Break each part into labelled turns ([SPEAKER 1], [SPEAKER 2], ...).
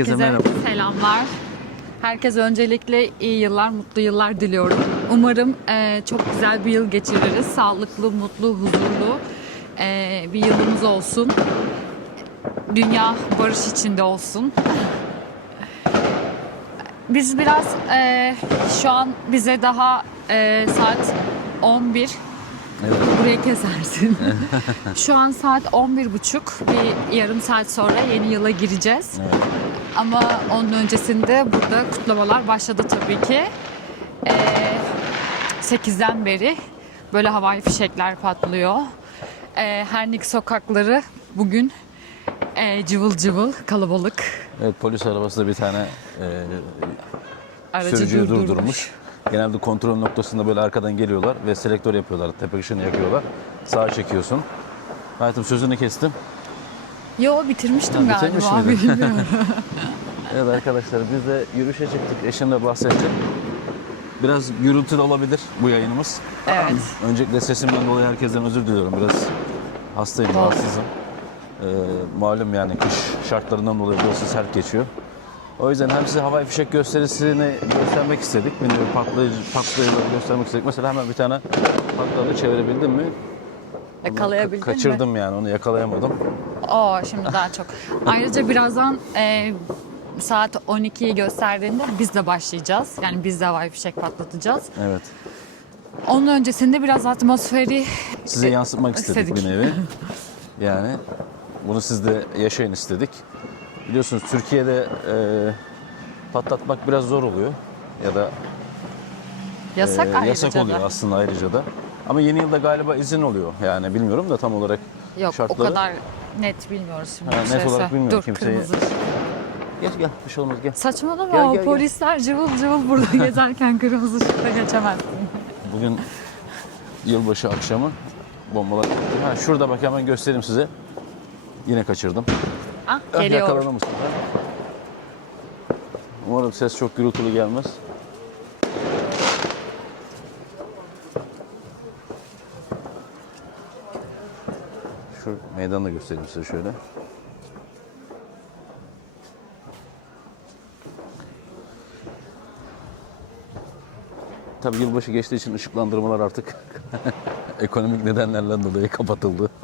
[SPEAKER 1] Herkese merhaba.
[SPEAKER 2] selamlar. Herkese öncelikle iyi yıllar, mutlu yıllar diliyorum. Umarım e, çok güzel bir yıl geçiririz. Sağlıklı, mutlu, huzurlu e, bir yılımız olsun. Dünya barış içinde olsun. Biz biraz e, şu an bize daha e, saat 11
[SPEAKER 1] Evet.
[SPEAKER 2] Burayı kesersin. Şu an saat 11.30. Bir yarım saat sonra yeni yıla gireceğiz.
[SPEAKER 1] Evet.
[SPEAKER 2] Ama onun öncesinde burada kutlamalar başladı tabii ki. Ee, 8'den beri böyle havai fişekler patlıyor. Ee, Hernik sokakları bugün e, cıvıl cıvıl kalabalık.
[SPEAKER 1] Evet polis arabası da bir tane e,
[SPEAKER 2] Aracı
[SPEAKER 1] sürücüyü
[SPEAKER 2] durdurmuş.
[SPEAKER 1] durdurmuş. Genelde kontrol noktasında böyle arkadan geliyorlar ve selektör yapıyorlar. Tepe ışığını yakıyorlar. Sağa çekiyorsun. Hayatım sözünü kestim.
[SPEAKER 2] Yo bitirmiştim
[SPEAKER 1] Ha, bitirmiş
[SPEAKER 2] galiba.
[SPEAKER 1] miydin?
[SPEAKER 2] Bilmiyorum.
[SPEAKER 1] Evet arkadaşlar biz de yürüyüşe çıktık. Eşim de bahsetti. Biraz gürültülü olabilir bu yayınımız.
[SPEAKER 2] evet.
[SPEAKER 1] Öncelikle sesimden dolayı herkesten özür diliyorum. Biraz hastayım,
[SPEAKER 2] Doğru.
[SPEAKER 1] rahatsızım. Ee, malum yani kış şartlarından dolayı burası sert geçiyor. O yüzden hem size havai fişek gösterisini göstermek istedik. Bir de patlayıcı, patlayıcıları göstermek istedik. Mesela hemen bir tane patladı çevirebildim mi?
[SPEAKER 2] Yakalayabildin mi?
[SPEAKER 1] Kaçırdım yani onu yakalayamadım.
[SPEAKER 2] Oo şimdi daha çok. Ayrıca birazdan e, saat 12'yi gösterdiğinde biz de başlayacağız. Yani biz de havai fişek patlatacağız.
[SPEAKER 1] Evet.
[SPEAKER 2] Onun öncesinde biraz atmosferi
[SPEAKER 1] Size
[SPEAKER 2] E,
[SPEAKER 1] yansıtmak istedik,
[SPEAKER 2] istedik.
[SPEAKER 1] bir nevi. Yani bunu siz de yaşayın istedik. Biliyorsunuz Türkiye'de e, patlatmak biraz zor oluyor. Ya da
[SPEAKER 2] yasak ayrıca
[SPEAKER 1] yasak
[SPEAKER 2] da.
[SPEAKER 1] oluyor aslında ayrıca da. Ama yeni yılda galiba izin oluyor. Yani bilmiyorum da tam olarak
[SPEAKER 2] Yok
[SPEAKER 1] şartları.
[SPEAKER 2] o kadar net bilmiyoruz şimdi.
[SPEAKER 1] Ha, net olarak bilmiyorum
[SPEAKER 2] Dur
[SPEAKER 1] kimseyi.
[SPEAKER 2] kırmızı.
[SPEAKER 1] Gel gel bir şey olmaz gel.
[SPEAKER 2] Saçmalama
[SPEAKER 1] Gel,
[SPEAKER 2] o
[SPEAKER 1] gel, gel.
[SPEAKER 2] polisler cıvıl cıvıl burada gezerken kırmızı ışıkta geçemezsin.
[SPEAKER 1] Bugün yılbaşı akşamı bombalar. Ha, şurada bak hemen göstereyim size. Yine kaçırdım.
[SPEAKER 2] Ah
[SPEAKER 1] Ah,
[SPEAKER 2] geliyor.
[SPEAKER 1] yakaladım bu sefer. Umarım ses çok gürültülü gelmez. Şu meydanı da göstereyim size şöyle. Tabii yılbaşı geçtiği için ışıklandırmalar artık ekonomik nedenlerden dolayı kapatıldı.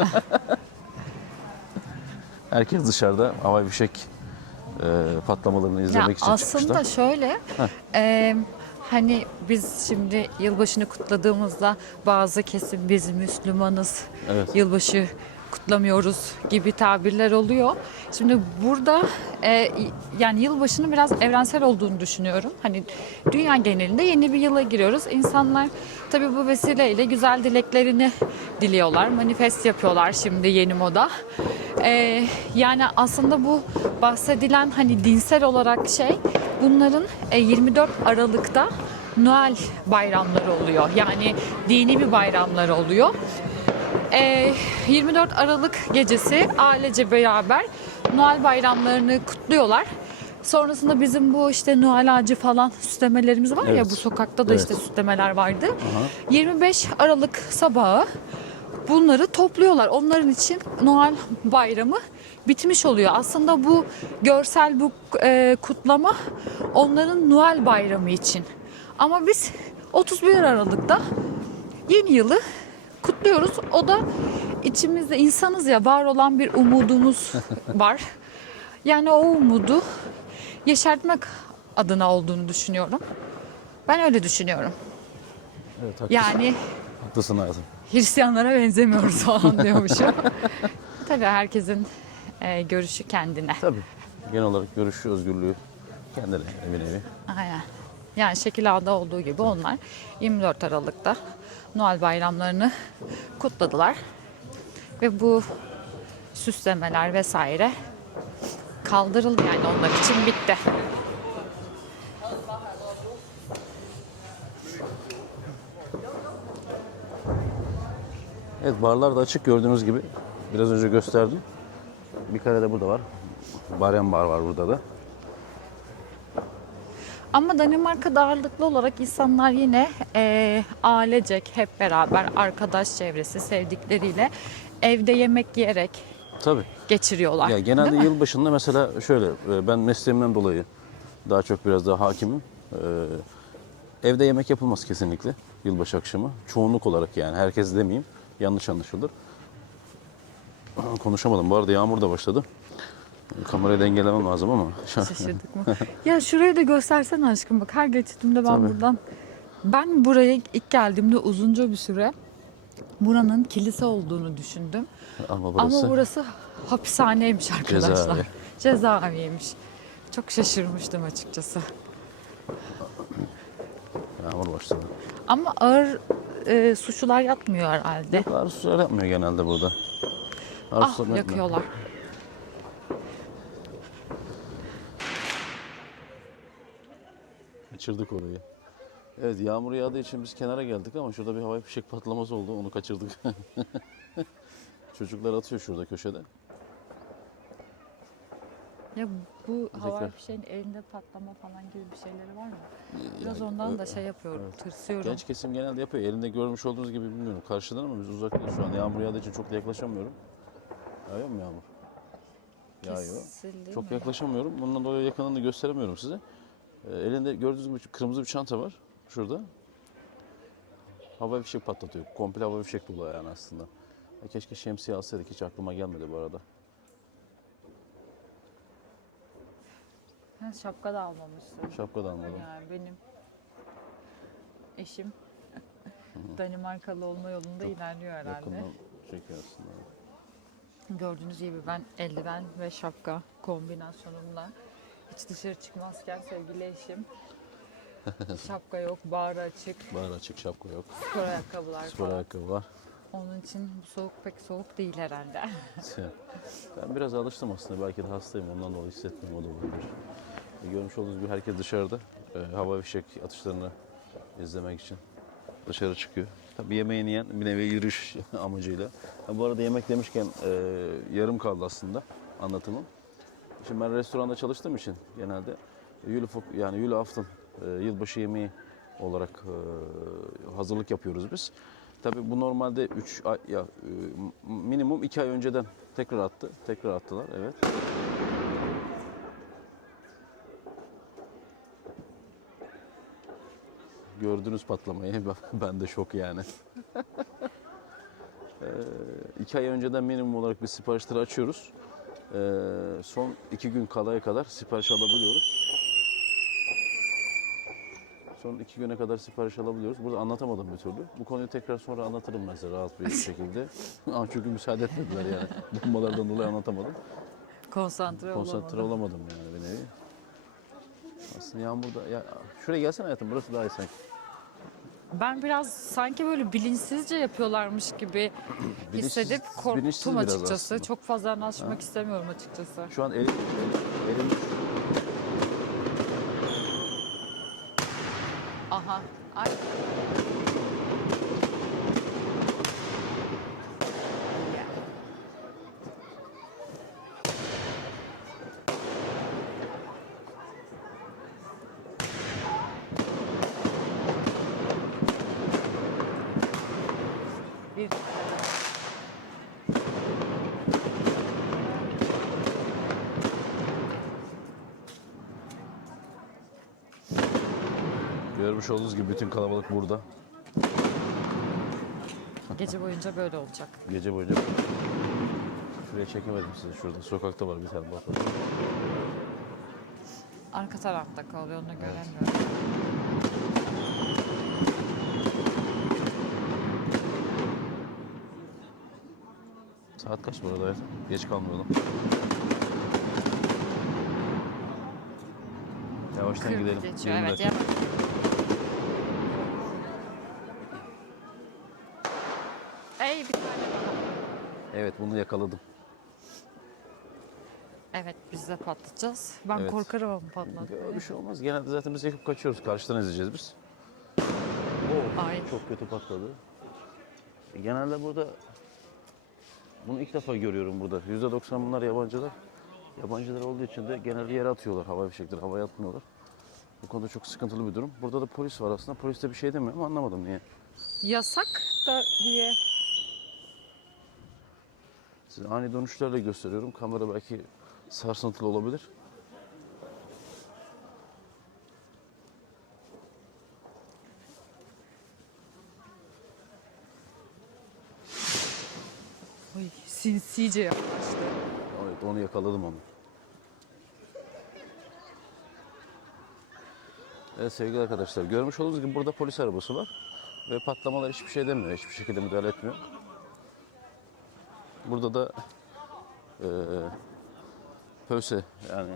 [SPEAKER 1] Herkes dışarıda havai fişek e, patlamalarını
[SPEAKER 2] Ya
[SPEAKER 1] izlemek için
[SPEAKER 2] aslında
[SPEAKER 1] çıkmışlar.
[SPEAKER 2] şöyle e, hani biz şimdi yılbaşını kutladığımızda bazı kesim biz Müslümanız
[SPEAKER 1] Evet.
[SPEAKER 2] yılbaşı kutlamıyoruz gibi tabirler oluyor. Şimdi burada e, yani yılbaşının biraz evrensel olduğunu düşünüyorum. Hani dünya genelinde yeni bir yıla giriyoruz. İnsanlar tabii bu vesileyle güzel dileklerini diliyorlar. Manifest yapıyorlar şimdi yeni moda. E, yani aslında bu bahsedilen hani dinsel olarak şey bunların e, 24 Aralık'ta Noel bayramları oluyor. Yani dini bir bayramları oluyor. Ee, 24 Aralık gecesi ailece beraber Noel bayramlarını kutluyorlar. Sonrasında bizim bu işte Noel ağacı falan süslemelerimiz var ya
[SPEAKER 1] Evet.
[SPEAKER 2] bu sokakta da
[SPEAKER 1] Evet.
[SPEAKER 2] işte süslemeler vardı. 25 Aralık sabahı bunları topluyorlar. Onların için Noel bayramı bitmiş oluyor. Aslında bu görsel bu e, kutlama onların Noel bayramı için. Ama biz 31 Aralık'ta yeni yılı kutluyoruz. O da içimizde insanız ya var olan bir umudumuz var. Yani o umudu yeşertmek adına olduğunu düşünüyorum. Ben öyle düşünüyorum.
[SPEAKER 1] Evet, haklısın.
[SPEAKER 2] Yani
[SPEAKER 1] Haklısın hayatım.
[SPEAKER 2] Hristiyanlara benzemiyoruz falan diyormuşum. Tabii herkesin e, görüşü kendine.
[SPEAKER 1] Tabii. Genel olarak görüş özgürlüğü kendine evi nevi.
[SPEAKER 2] Aynen. Yani şekil ağda olduğu gibi onlar 24 Aralık'ta Noel bayramlarını kutladılar. Ve bu süslemeler vesaire kaldırıldı yani onlar için bitti.
[SPEAKER 1] Evet barlar da açık gördüğünüz gibi. Biraz önce gösterdim. Bir kare de burada var. Baryan bar var burada da.
[SPEAKER 2] Ama Danimarka'da ağırlıklı olarak insanlar yine eee ailecek hep beraber arkadaş çevresi sevdikleriyle evde yemek yiyerek
[SPEAKER 1] Tabii.
[SPEAKER 2] geçiriyorlar.
[SPEAKER 1] Ya genelde yılbaşında mesela şöyle e, ben mesleğimden dolayı daha çok biraz daha hakimim. Ee, evde yemek yapılmaz kesinlikle yılbaşı akşamı. Çoğunluk olarak yani herkes demeyeyim yanlış anlaşılır. Konuşamadım. Bu arada yağmur da başladı. Kamerayı dengelemem lazım ama.
[SPEAKER 2] Şaşırdık mı? ya şurayı da göstersen aşkım bak her geçtiğimde ben
[SPEAKER 1] Tabii.
[SPEAKER 2] buradan ben buraya ilk geldiğimde uzunca bir süre buranın kilise olduğunu düşündüm.
[SPEAKER 1] ama burası.
[SPEAKER 2] Ama burası hapishaneymiş arkadaşlar.
[SPEAKER 1] Cezaevi.
[SPEAKER 2] Cezaeviymiş. Çok şaşırmıştım açıkçası.
[SPEAKER 1] Yağmur başladı.
[SPEAKER 2] Ama ağır e, suçlular yatmıyor herhalde.
[SPEAKER 1] Arsuslar yapmıyor genelde burada.
[SPEAKER 2] Ah
[SPEAKER 1] Arsuslar yapmıyor. Kaçırdık orayı. Evet yağmur yağdığı için biz kenara geldik ama şurada bir havai fişek patlaması oldu. Onu kaçırdık. Çocuklar atıyor şurada köşede.
[SPEAKER 2] Ya bu havai
[SPEAKER 1] Tekrar.
[SPEAKER 2] fişeğin elinde patlama falan gibi bir şeyleri var mı? Biraz
[SPEAKER 1] Yani,
[SPEAKER 2] ondan
[SPEAKER 1] ö-
[SPEAKER 2] da şey yapıyorum,
[SPEAKER 1] evet.
[SPEAKER 2] tırsıyorum.
[SPEAKER 1] Genç kesim genelde yapıyor. Elinde görmüş olduğunuz gibi bilmiyorum. Karşıdan ama biz uzaktayız şu an. Yağmur yağdığı için çok da yaklaşamıyorum. Yağıyor mu yağmur? Yağıyor.
[SPEAKER 2] Kesildi
[SPEAKER 1] Çok
[SPEAKER 2] mi?
[SPEAKER 1] yaklaşamıyorum. Bundan dolayı yakınını gösteremiyorum size. Ee, elinde gördüğünüz gibi kırmızı bir çanta var. Şurada. Havai fişek patlatıyor. Komple havai fişek dolu yani aslında. Ya keşke şemsiye alsaydık. Hiç aklıma gelmedi bu arada.
[SPEAKER 2] Ha, şapka da almamışsın.
[SPEAKER 1] Şapka da almadım.
[SPEAKER 2] Yani benim eşim Danimarkalı olma yolunda ilerliyor herhalde.
[SPEAKER 1] Yakından çekiyor aslında.
[SPEAKER 2] Gördüğünüz gibi ben eldiven ve şapka kombinasyonumla hiç dışarı çıkmazken sevgili eşim şapka yok, bağrı açık,
[SPEAKER 1] Bahar açık şapka yok.
[SPEAKER 2] spor ayakkabılar
[SPEAKER 1] Spor
[SPEAKER 2] falan.
[SPEAKER 1] ayakkabı var.
[SPEAKER 2] Onun için bu soğuk pek soğuk değil herhalde.
[SPEAKER 1] Ben biraz alıştım aslında. Belki de hastayım. Ondan dolayı hissetmiyorum. O da olabilir. E, görmüş olduğunuz gibi herkes dışarıda. E, hava fişek atışlarını izlemek için dışarı çıkıyor. Tabii yemeğini yiyen bir nevi yürüyüş amacıyla. Ha, bu arada yemek demişken e, yarım kaldı aslında anlatımım. Şimdi ben restoranda çalıştığım için genelde Yule, Fok- yani Yule Afton e, yılbaşı yemeği olarak e, hazırlık yapıyoruz biz. Tabii bu normalde 3 ay ya e, minimum 2 ay önceden tekrar attı. Tekrar attılar evet. Gördünüz patlamayı. Ben de şok yani. Ee, iki ay önceden minimum olarak bir siparişleri açıyoruz. Ee, son iki gün kalaya kadar sipariş alabiliyoruz. Son iki güne kadar sipariş alabiliyoruz. Burada anlatamadım bir türlü. Bu konuyu tekrar sonra anlatırım mesela rahat bir şekilde. Ama çünkü müsaade etmediler yani. Bombalardan dolayı anlatamadım.
[SPEAKER 2] Konsantre,
[SPEAKER 1] Konsantre
[SPEAKER 2] olamadım.
[SPEAKER 1] olamadım yani bir nevi. Aslında yağmurda... Ya, şuraya gelsene hayatım burası daha iyi sanki.
[SPEAKER 2] Ben biraz sanki böyle bilinçsizce yapıyorlarmış gibi
[SPEAKER 1] Bilinçsiz-
[SPEAKER 2] hissedip
[SPEAKER 1] bilinçsiz
[SPEAKER 2] korktum
[SPEAKER 1] biraz
[SPEAKER 2] açıkçası.
[SPEAKER 1] aslında.
[SPEAKER 2] Çok fazla anlaşmak istemiyorum açıkçası.
[SPEAKER 1] Şu an elim, elim
[SPEAKER 2] Aha. Ay.
[SPEAKER 1] Görmüş olduğunuz gibi bütün kalabalık burada.
[SPEAKER 2] gece boyunca böyle olacak.
[SPEAKER 1] Gece boyunca. Şuraya çekemedim size. Şurada sokakta var bir tane bak.
[SPEAKER 2] Arka tarafta kalıyor onu göremiyorum.
[SPEAKER 1] Saat kaç bu arada hayatım? Geç kalmayalım. Yavaştan
[SPEAKER 2] Kırk
[SPEAKER 1] gidelim.
[SPEAKER 2] geçiyor
[SPEAKER 1] 20
[SPEAKER 2] evet.
[SPEAKER 1] dakika.
[SPEAKER 2] yavaş. Ey bir tane daha.
[SPEAKER 1] Evet bunu yakaladım.
[SPEAKER 2] Evet biz de patlatacağız. Ben
[SPEAKER 1] Evet.
[SPEAKER 2] korkarım ama patlatmaya.
[SPEAKER 1] Bir şey olmaz. Genelde zaten biz yakıp kaçıyoruz. Karşıdan izleyeceğiz biz.
[SPEAKER 2] Ay.
[SPEAKER 1] Çok kötü patladı. E, Genelde burada bunu ilk defa görüyorum burada. %90 bunlar yabancılar. Yabancılar olduğu için de genelde yere atıyorlar havai fişekleri. Havaya atmıyorlar. Bu konuda çok sıkıntılı bir durum. Burada da polis var aslında. Polis de bir şey demiyor ama anlamadım niye.
[SPEAKER 2] Yasak da diye.
[SPEAKER 1] Size ani dönüşlerle gösteriyorum. Kamera belki sarsıntılı olabilir.
[SPEAKER 2] Ay, sinsice yaklaştı.
[SPEAKER 1] Evet onu yakaladım onu. Evet sevgili arkadaşlar görmüş olduğunuz gibi burada polis arabası var. Ve patlamalar hiçbir şey demiyor. Hiçbir şekilde müdahale etmiyor. Burada da eee pöse yani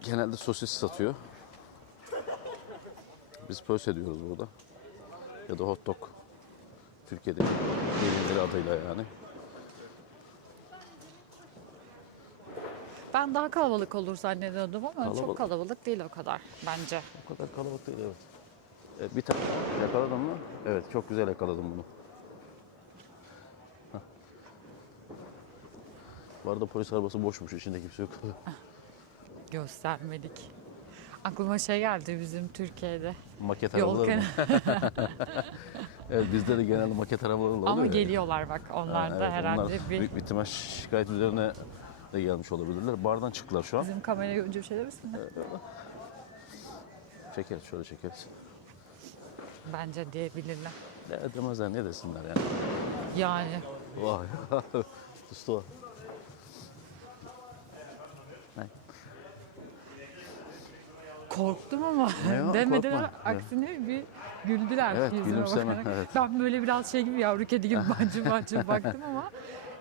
[SPEAKER 1] genelde sosis satıyor. Biz pöse diyoruz burada. Ya da hot dog. Türkiye'de deyimleri adıyla yani.
[SPEAKER 2] Ben daha kalabalık olur zannediyordum ama
[SPEAKER 1] Kalabalık.
[SPEAKER 2] çok kalabalık değil o kadar bence.
[SPEAKER 1] O kadar kalabalık değil evet. evet bir tane yakaladım mı? Evet çok güzel yakaladım bunu. Bu arada polis arabası boşmuş içinde kimse yok.
[SPEAKER 2] Göstermedik. Aklıma şey geldi bizim Türkiye'de.
[SPEAKER 1] maket
[SPEAKER 2] Yol
[SPEAKER 1] arabaları mı?
[SPEAKER 2] kenarı.
[SPEAKER 1] Evet bizde de genelde maket arabaları oluyor.
[SPEAKER 2] Ama
[SPEAKER 1] ya.
[SPEAKER 2] geliyorlar bak onlar
[SPEAKER 1] Ha,
[SPEAKER 2] da
[SPEAKER 1] evet,
[SPEAKER 2] herhalde
[SPEAKER 1] onlar
[SPEAKER 2] bir...
[SPEAKER 1] büyük bir ihtimal şikayet üzerine de gelmiş olabilirler. Bardan çıktılar şu an.
[SPEAKER 2] Bizim kamerayı görünce bir şey demesin mi?
[SPEAKER 1] Çekeriz şöyle çekeriz.
[SPEAKER 2] Bence diyebilirler.
[SPEAKER 1] Ne demezler ne desinler yani.
[SPEAKER 2] Yani
[SPEAKER 1] Vay. Usta.
[SPEAKER 2] Korktum ama
[SPEAKER 1] Ne ya,
[SPEAKER 2] demediler.
[SPEAKER 1] korkma.
[SPEAKER 2] Aksine bir güldüler
[SPEAKER 1] Evet,
[SPEAKER 2] yüzüme
[SPEAKER 1] gülümseme,
[SPEAKER 2] bakarak.
[SPEAKER 1] evet.
[SPEAKER 2] Ben böyle biraz şey gibi yavru kedi gibi bacı bacı baktım ama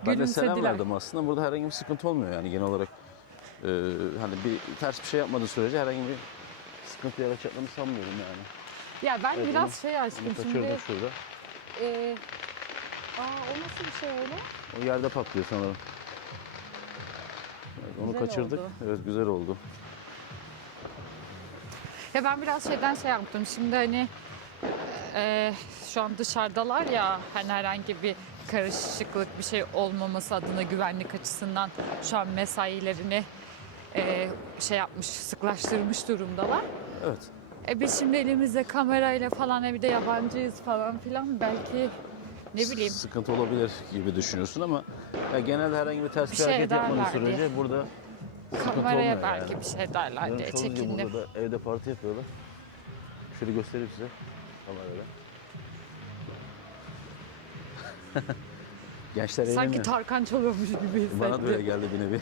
[SPEAKER 1] Ben de selam
[SPEAKER 2] gülümsediler.
[SPEAKER 1] verdim aslında. Burada herhangi bir sıkıntı olmuyor yani genel olarak. e, hani bir ters bir şey yapmadığı sürece herhangi bir sıkıntı yaratacaklarını sanmıyorum yani.
[SPEAKER 2] Ya ben
[SPEAKER 1] Evet,
[SPEAKER 2] biraz
[SPEAKER 1] onu-
[SPEAKER 2] şey aşkım
[SPEAKER 1] Bunu
[SPEAKER 2] şimdi...
[SPEAKER 1] kaçırdım şurada.
[SPEAKER 2] E, aa o nasıl bir şey öyle?
[SPEAKER 1] O yerde patlıyor sanırım. Evet, onu
[SPEAKER 2] Güzel
[SPEAKER 1] kaçırdık.
[SPEAKER 2] oldu.
[SPEAKER 1] Evet güzel oldu.
[SPEAKER 2] Ya ben biraz şeyden şey yaptım. Şimdi hani e, şu an dışarıdalar ya hani herhangi bir karışıklık bir şey olmaması adına güvenlik açısından şu an mesailerini e, şey yapmış, sıklaştırmış durumdalar.
[SPEAKER 1] Evet.
[SPEAKER 2] E biz şimdi elimizde kamerayla falan e bir de yabancıyız falan filan belki ne bileyim
[SPEAKER 1] Sıkıntı olabilir gibi düşünüyorsun ama ya genelde herhangi bir ters bir,
[SPEAKER 2] Bir şey
[SPEAKER 1] hareket
[SPEAKER 2] ederler
[SPEAKER 1] sürece burada
[SPEAKER 2] kameraya belki
[SPEAKER 1] yani.
[SPEAKER 2] bir şey derler diye çekindim.
[SPEAKER 1] Burada da evde parti yapıyorlar. Şöyle göstereyim size kamerayla. Gençler
[SPEAKER 2] Sanki
[SPEAKER 1] eğleniyor.
[SPEAKER 2] Tarkan çalıyormuş gibi hissettim.
[SPEAKER 1] Bana da öyle geldi bir nevi.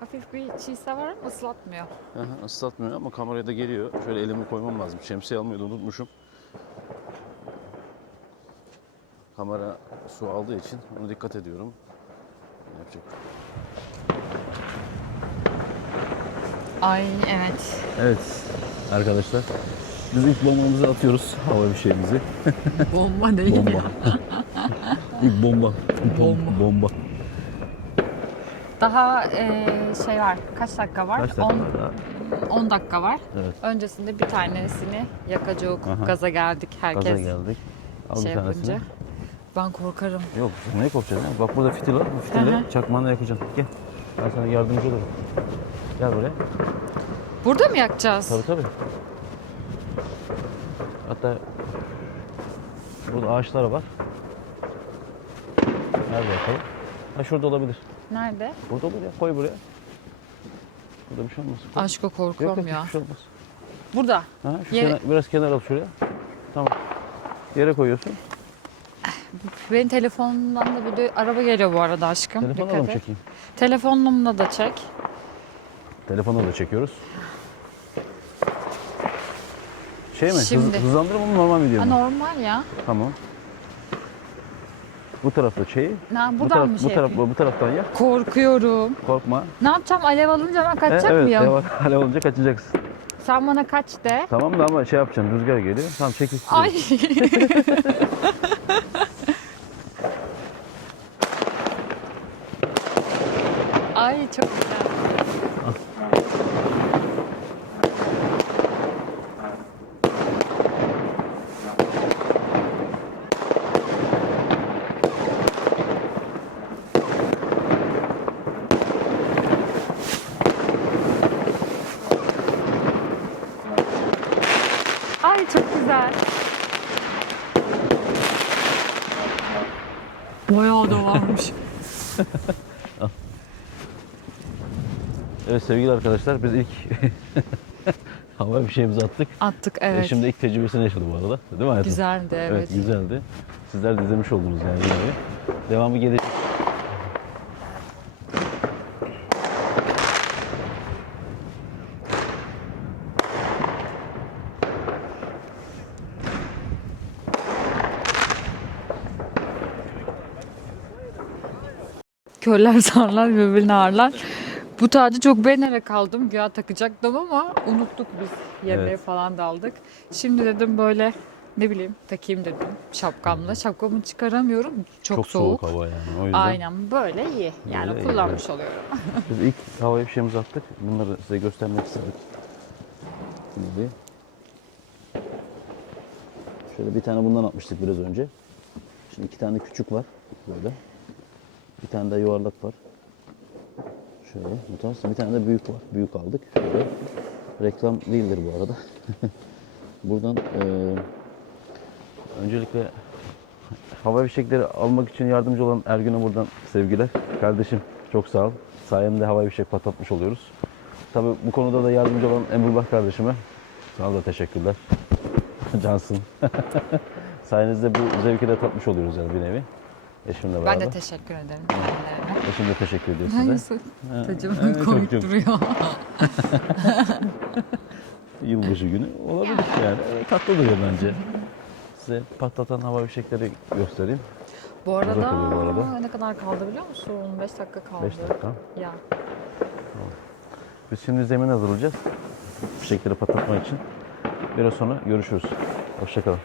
[SPEAKER 2] Hafif bir çiğse var ama ıslatmıyor.
[SPEAKER 1] Aha, ıslatmıyor ama kameraya da geliyor. Şöyle elimi koymam lazım. Şemsiye almayı da unutmuşum. Kamera su aldığı için ona dikkat ediyorum. Yapacak.
[SPEAKER 2] Ay evet.
[SPEAKER 1] Evet arkadaşlar. Biz ilk bombamızı atıyoruz. Hava bir şeyimizi.
[SPEAKER 2] Bomba değil
[SPEAKER 1] Bomba.
[SPEAKER 2] ya.
[SPEAKER 1] ilk bomba.
[SPEAKER 2] Bomba.
[SPEAKER 1] Bomba.
[SPEAKER 2] Daha e, şey var. Kaç dakika var?
[SPEAKER 1] Kaç dakika
[SPEAKER 2] 10
[SPEAKER 1] var daha?
[SPEAKER 2] 10 dakika var.
[SPEAKER 1] Evet.
[SPEAKER 2] Öncesinde bir tanesini yakacak.
[SPEAKER 1] Aha.
[SPEAKER 2] Gaza geldik herkes.
[SPEAKER 1] Gaza geldik. Al
[SPEAKER 2] Şey yapınca. Ben korkarım.
[SPEAKER 1] Yok ne korkacağız ya? Bak burada fitil var. Bu fitille
[SPEAKER 2] hı.
[SPEAKER 1] çakmağını yakacaksın. Gel. Ben sana yardımcı olurum. Gel buraya.
[SPEAKER 2] Burada mı yakacağız?
[SPEAKER 1] Tabii tabii. Hatta burada ağaçlar var. Nerede yakalım? Ha şurada olabilir.
[SPEAKER 2] Nerede?
[SPEAKER 1] Burada olur ya. Koy buraya. Burada bir şey olmaz. Koy. Yok,
[SPEAKER 2] korkuyorum
[SPEAKER 1] yok,
[SPEAKER 2] ya.
[SPEAKER 1] Bir şey olmaz.
[SPEAKER 2] Burada.
[SPEAKER 1] Ha, şu
[SPEAKER 2] Yere-
[SPEAKER 1] kenar, biraz kenar al şuraya. Tamam. Yere koyuyorsun.
[SPEAKER 2] Benim telefonumdan da video araba geliyor bu arada aşkım.
[SPEAKER 1] Telefonla
[SPEAKER 2] Dikkat
[SPEAKER 1] mı
[SPEAKER 2] et.
[SPEAKER 1] çekeyim?
[SPEAKER 2] Telefonumla da çek.
[SPEAKER 1] Telefonla da çekiyoruz. Şey mi? Hız,
[SPEAKER 2] Şimdi.
[SPEAKER 1] hızlandırma mı normal
[SPEAKER 2] Ha,
[SPEAKER 1] mu?
[SPEAKER 2] normal ya.
[SPEAKER 1] Tamam. Bu tarafta şeyi.
[SPEAKER 2] Ne,
[SPEAKER 1] Bu
[SPEAKER 2] buradan
[SPEAKER 1] taraf,
[SPEAKER 2] mı
[SPEAKER 1] bu
[SPEAKER 2] şey
[SPEAKER 1] taraf,
[SPEAKER 2] yapayım?
[SPEAKER 1] bu taraftan yak.
[SPEAKER 2] Korkuyorum.
[SPEAKER 1] Korkma.
[SPEAKER 2] Ne yapacağım? Alev alınca ben kaçacak
[SPEAKER 1] E, evet,
[SPEAKER 2] mıyım?
[SPEAKER 1] devam. Alev olunca kaçacaksın.
[SPEAKER 2] Sen bana kaç de.
[SPEAKER 1] Tamam da ama şey yapacağım, rüzgar geliyor. Tamam çekil.
[SPEAKER 2] Ay çok güzel. çok güzel. Bayağı da varmış.
[SPEAKER 1] Evet sevgili arkadaşlar biz ilk hava bir şeyimizi attık.
[SPEAKER 2] Attık
[SPEAKER 1] E,
[SPEAKER 2] evet.
[SPEAKER 1] Şimdi ilk tecrübesini yaşadım bu arada. Değil mi hayatım?
[SPEAKER 2] Güzeldi evet.
[SPEAKER 1] Evet güzeldi. Sizler de izlemiş oldunuz yani. Devamı gelecek.
[SPEAKER 2] Körler sarlar birbirini ağırlar. Bu tacı çok beğenerek aldım. Güya takacaktım ama unuttuk biz. Yemeğe
[SPEAKER 1] Evet.
[SPEAKER 2] falan daldık. Şimdi dedim böyle ne bileyim takayım dedim şapkamla. Şapkamı çıkaramıyorum. Çok,
[SPEAKER 1] Çok
[SPEAKER 2] soğuk.
[SPEAKER 1] soğuk hava yani. O yüzden
[SPEAKER 2] Aynen böyle iyi. Yani
[SPEAKER 1] Böyle iyi,
[SPEAKER 2] kullanmış oluyorum.
[SPEAKER 1] biz ilk havaya bir şeyimizi attık. Bunları size göstermek istedik. Şimdi şöyle bir tane bundan atmıştık biraz önce. Şimdi iki tane küçük var böyle. Bir tane de yuvarlak var. Şöyle tarz. Bir tane de büyük var. Büyük aldık. Şöyle. Reklam değildir bu arada. Buradan eee, öncelikle hava fişekleri almak için yardımcı olan Ergün'e buradan sevgiler. Kardeşim çok sağ ol. Sayemde hava fişek patlatmış oluyoruz. Tabi bu konuda da yardımcı olan Emrullah kardeşime sana da teşekkürler. Cansın. Sayenizde bu zevki de tatmış oluyoruz yani bir nevi. Eşimle beraber.
[SPEAKER 2] Ben de teşekkür ederim.
[SPEAKER 1] Eşim de teşekkür ediyor size.
[SPEAKER 2] Hangisi? Tacım
[SPEAKER 1] evet, çok
[SPEAKER 2] komik
[SPEAKER 1] çok.
[SPEAKER 2] duruyor.
[SPEAKER 1] Yılbaşı günü olabilir yani. Evet, Tatlı duruyor bence. Size patlatan hava fişekleri göstereyim.
[SPEAKER 2] Bu arada,
[SPEAKER 1] oluyor bu arada.
[SPEAKER 2] ne kadar kaldı biliyor musun? 5 dakika kaldı.
[SPEAKER 1] 5 dakika.
[SPEAKER 2] Ya.
[SPEAKER 1] Biz şimdi zemin hazırlayacağız. Fişekleri patlatmak için. Biraz sonra görüşürüz. Hoşçakalın.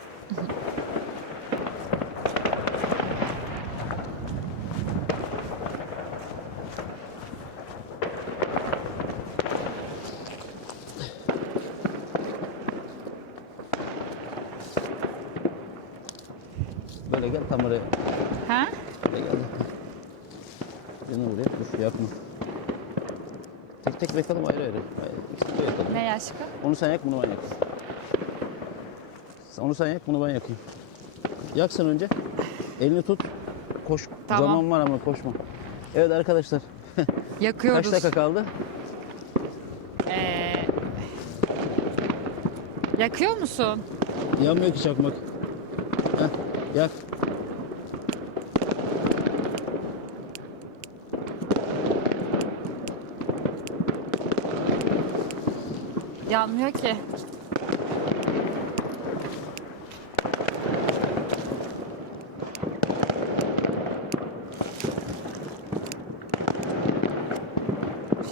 [SPEAKER 1] Böyle gel tam oraya.
[SPEAKER 2] Ha?
[SPEAKER 1] Gel buraya. Dur yakma. Tek tek yakalım ayrı ayrı. İkisini de yakalım.
[SPEAKER 2] Ne aşkım?
[SPEAKER 1] Onu sen yak, bunu ben yakayım. Onu sen yak, bunu ben yakayım. Yak sen önce. Elini tut. Koş.
[SPEAKER 2] Tamam.
[SPEAKER 1] Zaman var ama koşma. Evet arkadaşlar.
[SPEAKER 2] Yakıyoruz.
[SPEAKER 1] Kaç dakika kaldı?
[SPEAKER 2] Ee, yakıyor musun?
[SPEAKER 1] Yanmıyor ki çakmak. Heh, yak.
[SPEAKER 2] Yanmıyor ki.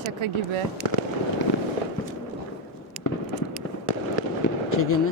[SPEAKER 2] Şaka gibi.
[SPEAKER 1] Çek elini.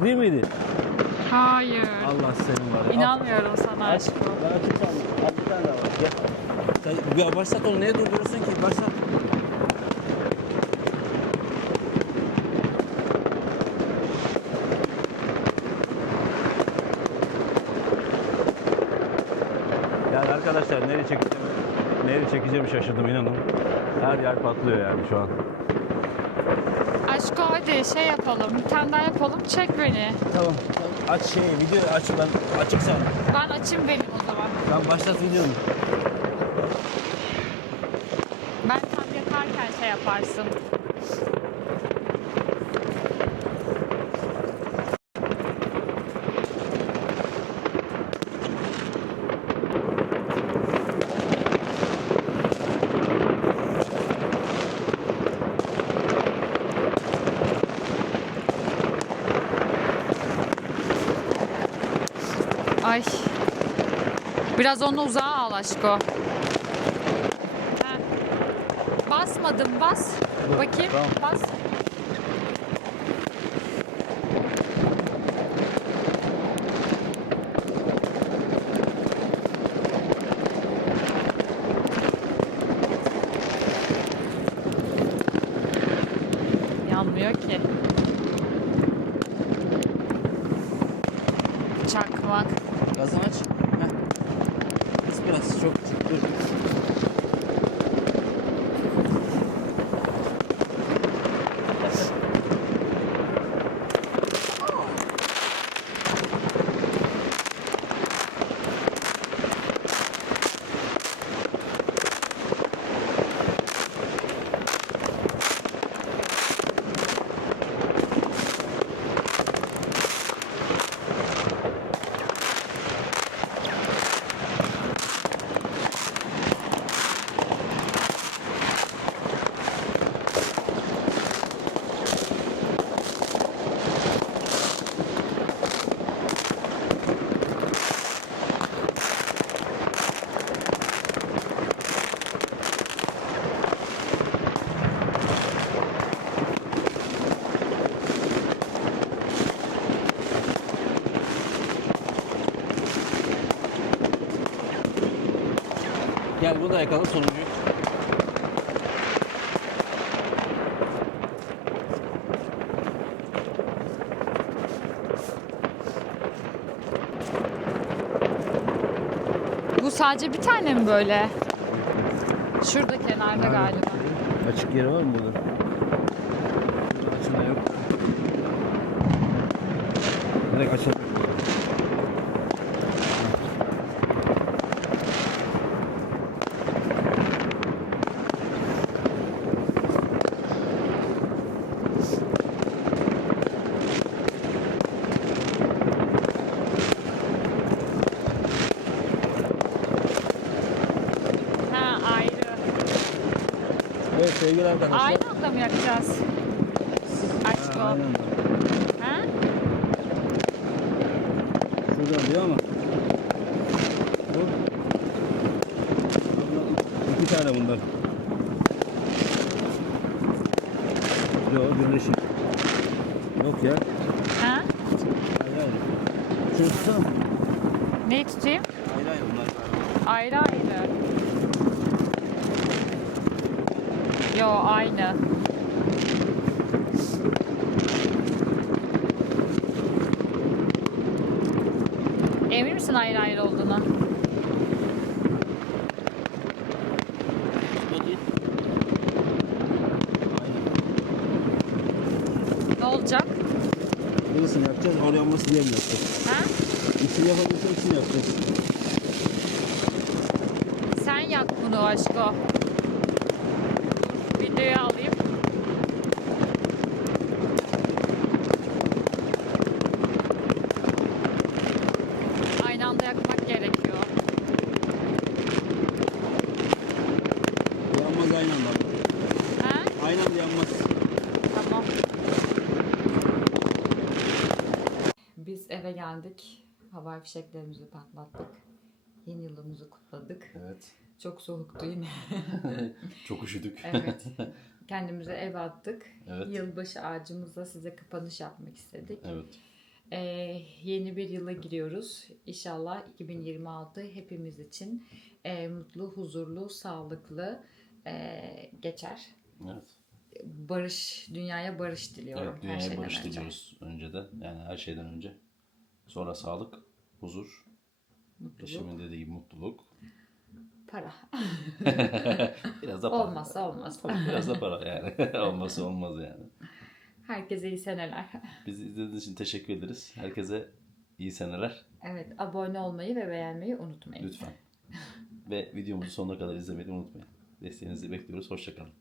[SPEAKER 1] Açık değil miydi?
[SPEAKER 2] Hayır.
[SPEAKER 1] Allah senin var. ya.
[SPEAKER 2] İnanmıyorum sana aşkım.
[SPEAKER 1] Ben açık sandım. Al bir tane daha var. Gel. Sen, ya başlat onu neye durduruyorsun ki? Başlat. Yani arkadaşlar nereye çekeceğim, nereye çekeceğimi şaşırdım inanın. Her yer patlıyor yani şu an.
[SPEAKER 2] Aşko hadi şey yapalım. Bir tane daha yapalım. Çek beni.
[SPEAKER 1] Tamam. Aç şey, video aç ben açık sen.
[SPEAKER 2] Ben açayım benim o zaman.
[SPEAKER 1] Ben başlat videonu.
[SPEAKER 2] Ben tam yaparken şey yaparsın. Ay. Biraz onu uzağa al aşko. Basmadım bas. Bakayım
[SPEAKER 1] tamam.
[SPEAKER 2] bas. Yanmıyor ki. Çakmak.
[SPEAKER 1] Gazını aç. Heh. Kız biraz çok dur. Gel bunu da yakalım sonuncuyu.
[SPEAKER 2] Bu sadece bir tane mi böyle? Şurada kenarda galiba.
[SPEAKER 1] Açık yeri var mı burada? Sevgili arkadaşlar.
[SPEAKER 2] Aynı anda mı yakacağız? Aşk
[SPEAKER 1] Ha, aynen.
[SPEAKER 2] o. Ha?
[SPEAKER 1] Şurada diyor ama. Bu. İki tane bunlar. Yok birleşik. Yok ya.
[SPEAKER 2] Ha?
[SPEAKER 1] Hayır hayır. Şunu tutsana.
[SPEAKER 2] Neyi tutayım?
[SPEAKER 1] Hayır hayır bunlar.
[SPEAKER 2] Ayrı ayrı. Yo aynı. Misin ayrı ayrı?
[SPEAKER 1] Bakayım.
[SPEAKER 2] Ne olacak?
[SPEAKER 1] Birisini yapacağız, oraya olması diye mi yapacağız?
[SPEAKER 2] Ha?
[SPEAKER 1] İkisini yapabilirsek ikisini yapacağız.
[SPEAKER 2] Sen yak bunu aşko. Videoya alayım. Aynı anda yakmak gerekiyor.
[SPEAKER 1] Yanmaz aynı anda.
[SPEAKER 2] Ha?
[SPEAKER 1] Aynı anda yanmaz.
[SPEAKER 2] Tamam. Biz eve geldik. Havai fişeklerimizi patlattık. Yeni yılımızı kutladık.
[SPEAKER 1] Evet.
[SPEAKER 2] Çok soğuktu yine.
[SPEAKER 1] Çok üşüdük.
[SPEAKER 2] evet. Kendimize ev attık.
[SPEAKER 1] Evet.
[SPEAKER 2] Yılbaşı ağacımızla size kapanış yapmak istedik.
[SPEAKER 1] Evet.
[SPEAKER 2] Ee, yeni bir yıla giriyoruz. İnşallah 2026 hepimiz için e, mutlu, huzurlu, sağlıklı e, geçer.
[SPEAKER 1] Evet.
[SPEAKER 2] Barış, dünyaya barış diliyorum.
[SPEAKER 1] Evet, dünyaya barış
[SPEAKER 2] önce.
[SPEAKER 1] diliyoruz önceden. Yani her şeyden önce. Sonra sağlık, huzur,
[SPEAKER 2] Mutluluk,
[SPEAKER 1] eşimin dediği gibi mutluluk.
[SPEAKER 2] para.
[SPEAKER 1] Biraz da para.
[SPEAKER 2] Olmazsa olmaz.
[SPEAKER 1] Tabii biraz da para yani. Olması olmaz yani.
[SPEAKER 2] Herkese iyi seneler.
[SPEAKER 1] Bizi izlediğiniz için teşekkür ederiz. Herkese iyi seneler.
[SPEAKER 2] Evet, abone olmayı ve beğenmeyi unutmayın.
[SPEAKER 1] Lütfen. Ve videomuzu sonuna kadar izlemeyi unutmayın. Desteğinizi bekliyoruz. Hoşçakalın.